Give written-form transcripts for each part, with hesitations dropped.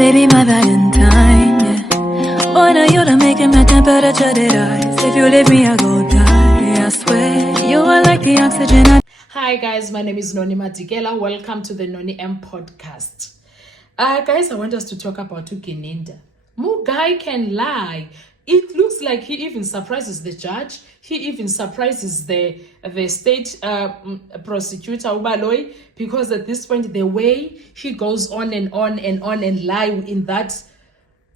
baby, my Valentine, yeah. Boy, now you're making my temperature rise. If you leave me, I go die. I swear, you are like the oxygen. Hi guys, my name is Noni Madikela. Welcome to the Noni M podcast. Guys, I want us to talk about Ukininda. Mugai can lie. It looks like he even surprises the judge. He even surprises the state prosecutor Ubaloy, because at this point the way he goes on and on and on and lie in that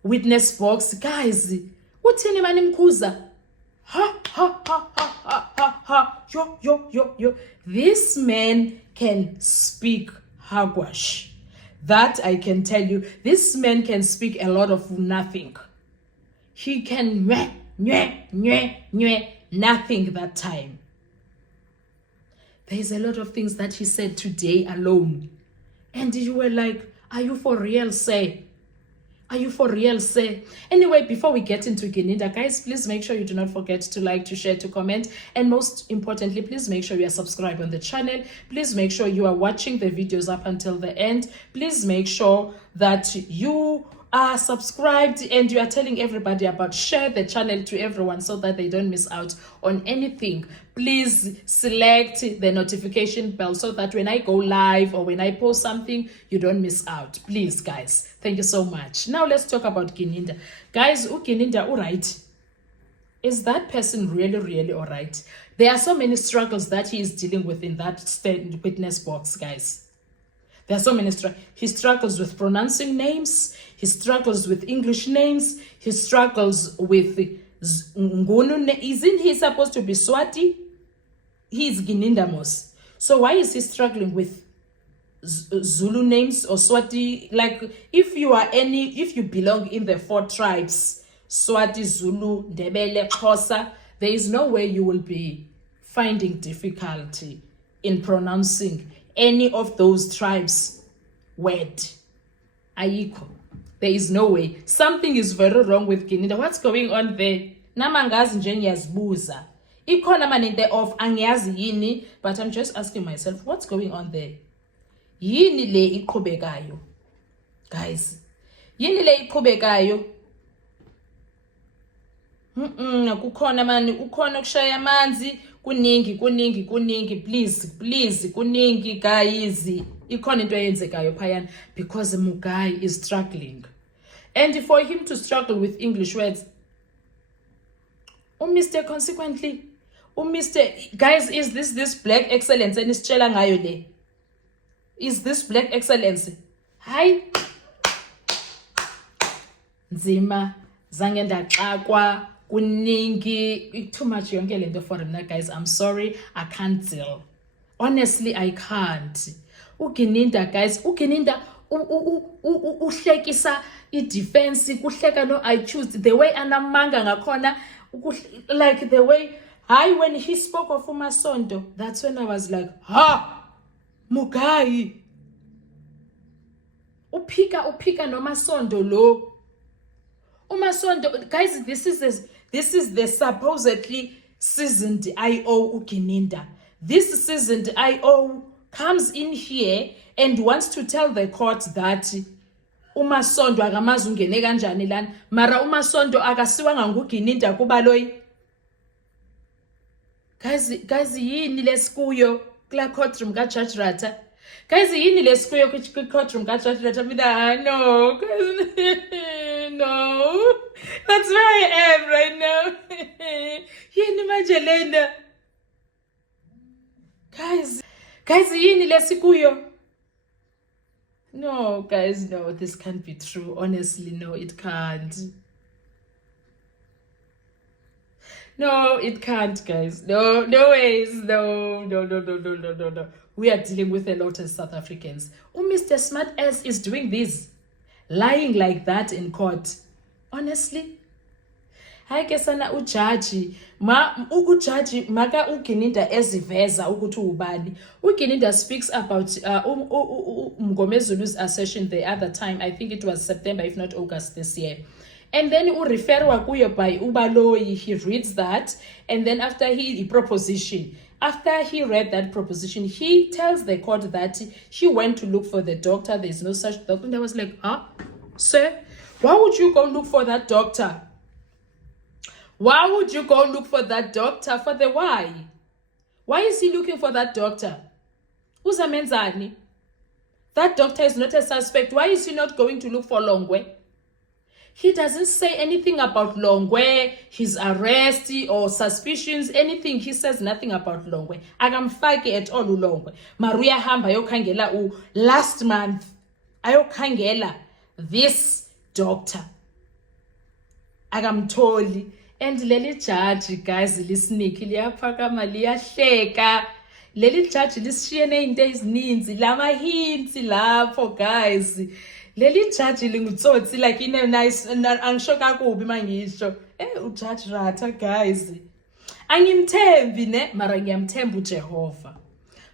witness box, guys. What's in Mkuza? Ha ha ha ha ha ha ha. Yo. This man can speak hogwash. That I can tell you. This man can speak a lot of nothing. He can nothing that time. There's a lot of things that he said today alone. And you were like, are you for real, say? Are you for real, say? Anyway, before we get into Gininda, guys, please make sure you do not forget to like, to share, to comment. And most importantly, please make sure you are subscribed on the channel. Please make sure you are watching the videos up until the end. Please make sure that you are subscribed and you are telling everybody about. Share the channel to everyone so that they don't miss out on anything. Please select the notification bell so that when I go live or when I post something, you don't miss out. Please, guys. Thank you so much. Now let's talk about Gininda. Guys, Gininda, all right? Is that person really all right? There are so many struggles that he is dealing with in that witness box, guys. There are so many he struggles with pronouncing names. He struggles with English names. He struggles with Ngunu. Isn't he supposed to be Swati? He's Ginindamos. So why is he struggling with Zulu names or Swati? Like, if you belong in the 4 tribes, Swati, Zulu, Ndebele, Xhosa, there is no way you will be finding difficulty in pronouncing any of those tribes word. Ayiko. There is no way. Something is very wrong with Gininda. What's going on there? Namangazi nje ngiyazibuza. Ikhona maninte of angiyazi yini, but I'm just asking myself, what's going on there? Yini le iqhubekayo? Guys, yini le iqhubekayo? Kukhona mani, ukhona kushaya amanzi. Kuningi, please, kuningi, guys. Ikhona into eyenzekayo phayana, because Mugai is struggling. And for him to struggle with English words, Mr. Consequently, Mr. Guys, is this black excellence? And isitshela ngayo le. Is this black excellence? Hi. Nzima, zange ndaxakwa. Kuningi, too much yonke lento for him, guys. I'm sorry, I can't deal. Honestly, I can't. Ugininda, guys, Ugininda uhlekisa i-defense, kuhleka no I choose the way anamanga ngakhona, like the way when he spoke of uMasonto, that's when I was like, Mugai upika no Masonto lo. Umasonto, guys, this is the supposedly seasoned IO Ugininda. This seasoned IO comes in here and wants to tell the court that uMasonto akamazi ungene kanjani lana, mara uMasonto akasiwanga nguGininda kubaloyi. Guys, yini lesikuyo kula courtroom ka Judge Ratha? Guys, yini lesikuyo ku courtroom ka Judge Ratha? Mina no, no, that's where I am right now. Yini manje lena? Guys, yini lesikuyo? No, guys, no, this can't be true. Honestly, no, it can't. No, it can't, guys. No ways. No. We are dealing with a lot of South Africans. Mr. Smart Ass is doing this, lying like that in court. Honestly. Hayi ke sana ujaji maka Ugininda eziveza ukuthi ubani. Ugininda speaks about Mngomezulu's assertion the other time. I think it was September, if not August this year. And then ureferwa kuyo by Ubaloyi. He reads that, and then after he read that proposition, he tells the court that he went to look for the doctor. There's no such doctor. And I was like, Sir, why would you go look for that doctor? Why would you go look for that doctor? For the why? Why is he looking for that doctor? Uzamenzani? That doctor is not a suspect. Why is he not going to look for Longwe? He doesn't say anything about Longwe, his arrest or suspicions, anything. He says nothing about Longwe. Akamfaki at all Longwe. Maria hamba ayokangela last month. Ayokangela this doctor. Akamtholi. And leli judge, guys, lisiniki liyaphakama liyahleka. Leli judge lisishiye ney'nto ezininzi lama hints lapho, guys. Leli judge lingutsotsi like in a nice, angisho kakubi mangisho. Ujudge Rata, guys. Angimthembi ne, mara ngiyamthemba uJehova.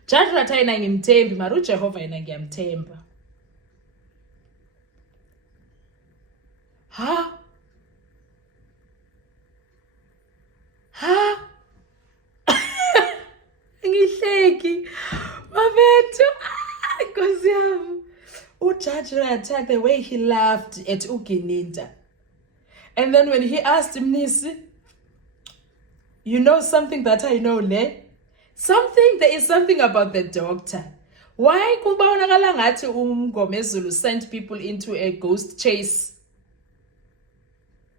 Judge Rata yena ngimthembi, mara uJehova yena ngiyamthemba. Ha? Ngihleki. Mafethu. Nkosi yami. Judge Rata, the way he laughed at Ugininda. And then when he asked him, Nisi, you know something that I know, ne? There is something about the doctor. Why kubonakala ngathi uMgomezulu sent people into a ghost chase?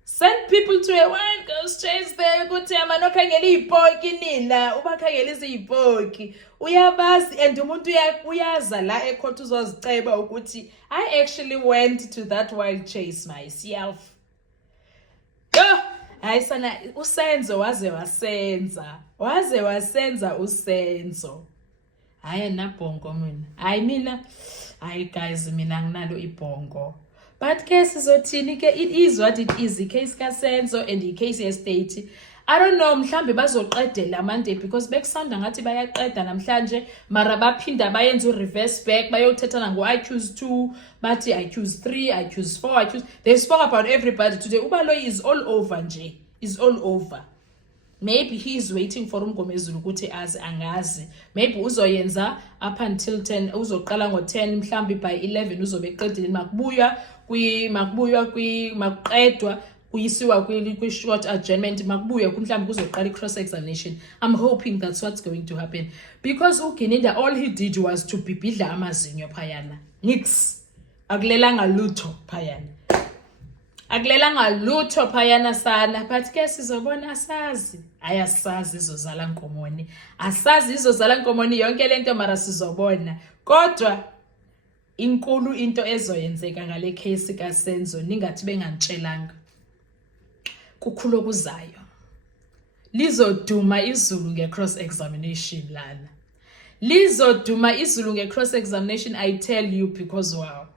Send people to a wild ghost chase there. Ukuthi amanokhangela izipoki nina, ubakhangela izipoki. Uyabazi and umuntu uyaza la ecourt uzoziceba ukuthi I actually went to that wild chase myself. Hayi sana uSenzo waze wasenza uSenzo. Hayi nabhongo mina. Hayi guys mina nginalo ibhongo. But case sizothini ke, it is what it is. The case kaSenzo and the case estate. I don't know, mhlambe bazoqedela Monday because bekusanda ngathi bayaqeda namhlanje mara baphinda bayenza reverse back bayothethana ngo-accuse 2 bathi accuse 3 accuse 4 accuse. They spoke about everybody today. Ubaloyi is all over nje, is all over. Maybe he is waiting for uMgomezulu ukuthi azi angazi. Maybe uzoyenza up until 10, uzoqala ngo-10 mhlambe by 11 uzobe eqedile makubuywa makuqedwa kuyisiwa kwi-short adjournment makubuywa mhlambe kuzoqala i-cross examination. I'm hoping that's what's going to happen because uGininda all he did was to bibhidla amazinyo phayana. Nix akulelanga lutho phayana. Akulelanga lutho phayana sana, but ke sizobona asazi. Ayasazi izozala nkomoni. Asazi izozala nkomoni yonke lento mara sizobona. Kodwa inkulu into ezoyenzeka ngale case kaSenzo ningathi bengantshela kukhulu okuzayo. Lizoduma izulu nge-cross examination lana. Lizoduma izulu nge-cross examination, I tell you, because wow.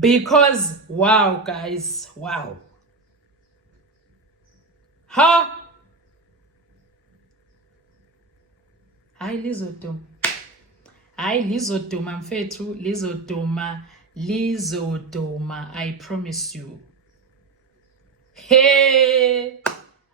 Because wow, guys, wow. Ha! Hayi lizoduma mfethu, lizoduma, I promise you. Hey!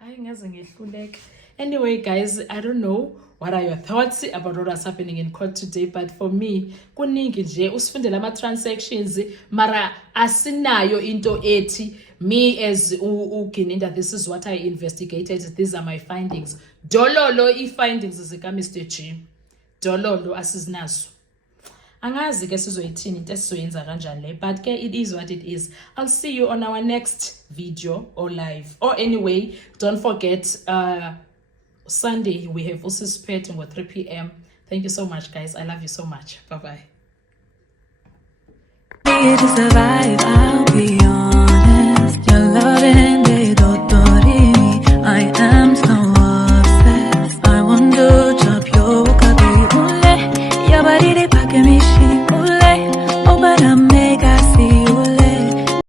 Hayi ngaze ngehluleke. Anyway, guys, I don't know what are your thoughts about what was happening in court today, but for me, kuningi nje usifundela ama-transactions mara asinayo into ethi me as uGininda, this is what I investigated, these are my findings. Dololo i-findings zika Mr. G. Dololo asizinaso. Angazi ke sizoyithini into esizoyenza kanjani le, but ke it is what it is. I'll see you on our next video or live. Or anyway, don't forget Sunday we have also spent at 3 p.m. Thank you so much, guys. I love you so much. Bye-bye. To survive.